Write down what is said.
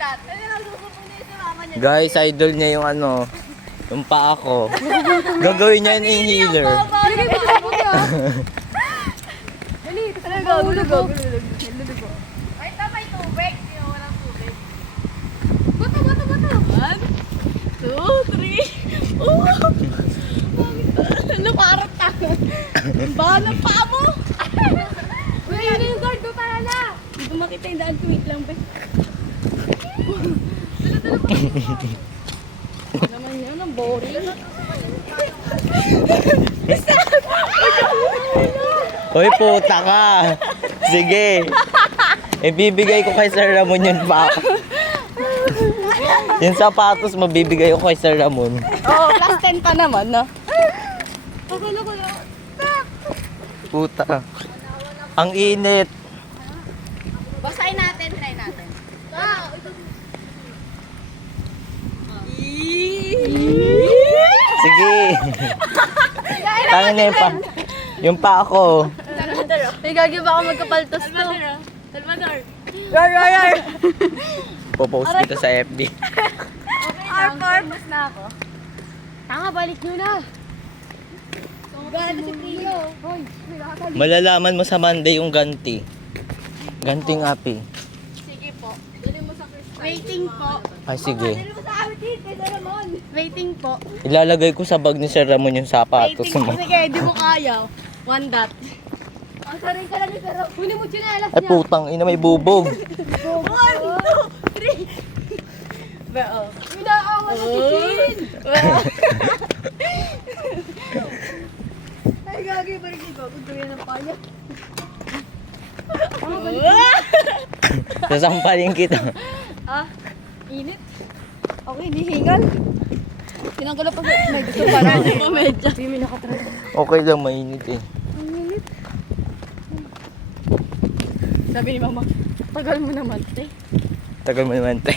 that. Ano lang susubok niya sa mama niya. Guys, idol niya yung ano, yung paa ko. Gagawin niya yung inhaler. Dali, patapos niya. Dali, lugo. Ay, tamay tubig. Hindi mo walang tubig. Bato. 1, 2, 3. Oh! Ano, parang tangan. Bahan ng paa mo. Uy, ano yung guard mo para na? Hindi ko makita yung daan. Wait lang, be. Dala. Naman yan, ang boring. Hoy, puta ka. Sige. Ibibigay ko kay Sir Ramon yun pa. Yung sapatos, mabibigay ko kay Sir Ramon. Oo, plus 10 pa naman, no? Akala ko lang. Puta ka. Ang init. Basahin natin, try natin. Sige. Tangin na yung pa. Yung pa ako. May gagi ba ako magkapaltos to? Salvador. Rar. Popost kita sa FB. Mas na ako. Tanga, balik nyo na. Gana si Prio. Hoy, Malalaman mo sa Monday yung ganti. Ganting api. sige po. Waiting po. Ay, sige. Waiting po. Ilalagay ko sa bag ni Sir Ramon yung sapatos Waiting po. mo. Sige, di mo kaya. 1 dot. Ang sarin ka lang ni Pero. Kunin mo chinelas Ay, putang ina, may bubog. 1, 2, 3. Beo. Inaawa na si Chin. Ay, gagi, balik ko. Gusto yan ng panya. Sasampalin kita. Ah, init. Ako hinihingal. Tinanggal na pag may gusto pa na. Hindi mo medya. Hindi mo nakatrato. Okay lang, mainit eh. Ang init. Sabi ni mama, tagal mo naman, te. Tagal mo naman, te.